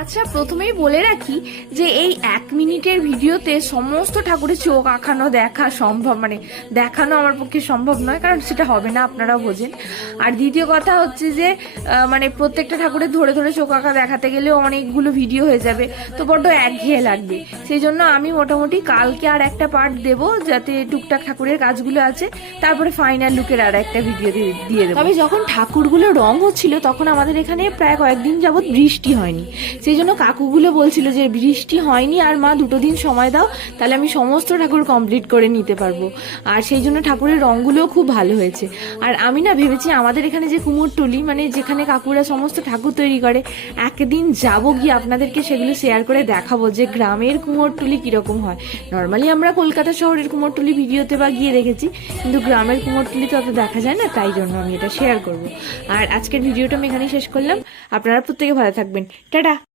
আচ্ছা প্রথমেই বলে রাখি যে এই এক মিনিটের ভিডিওতে সমস্ত ঠাকুরের চোখ আঁকানো দেখা সম্ভব মানে দেখানো আমার পক্ষে সম্ভব নয়, কারণ সেটা হবে না, আপনারাও বোঝেন। আর দ্বিতীয় কথা হচ্ছে যে মানে প্রত্যেকটা ঠাকুরের ধরে ধরে চোখ আঁকা দেখাতে গেলেও অনেকগুলো ভিডিও হয়ে যাবে, তো বড্ড একঘেয়ে লাগবে। সেই জন্য আমি মোটামুটি কালকে আর একটা পার্ট দেব, যাতে টুকটাক ঠাকুরের কাজগুলো আছে, তারপরে ফাইনাল লুকের আর একটা ভিডিও দিয়ে দেবো। তবে যখন ঠাকুরগুলো রং হচ্ছিল, তখন আমাদের এখানে প্রায় কয়েকদিন যাবৎ বৃষ্টি হয়নি। সেই জন্য কাকুগুলো বলছিল যে, বৃষ্টি হয়নি আর মা দুটো দিন সময় দাও, তাহলে আমি সমস্ত ঠাকুর কমপ্লিট করে নিতে পারব। আর সেই জন্য ঠাকুরের রঙগুলোও খুব ভালো হয়েছে। আর আমি না ভেবেছি আমাদের এখানে যে কুমোরটুলি মানে যেখানে কাকুরা সমস্ত ঠাকুর তৈরি করে, একদিন যাব গিয়ে আপনাদেরকে সেগুলো শেয়ার করে দেখাবো যে গ্রামের কুমোরটুলি কীরকম হয়। নর্মালি আমরা কলকাতা শহরের কুমোরটুলি ভিডিওতে বা গিয়ে দেখেছি, কিন্তু গ্রামের কুমোরটুলি তো অত দেখা যায় না, তাই জন্য আমি এটা শেয়ার করব। আর আজকের ভিডিওটা আমি এখানেই শেষ করলাম। আপনারা প্রত্যেকে ভালো থাকবেন। টাটা!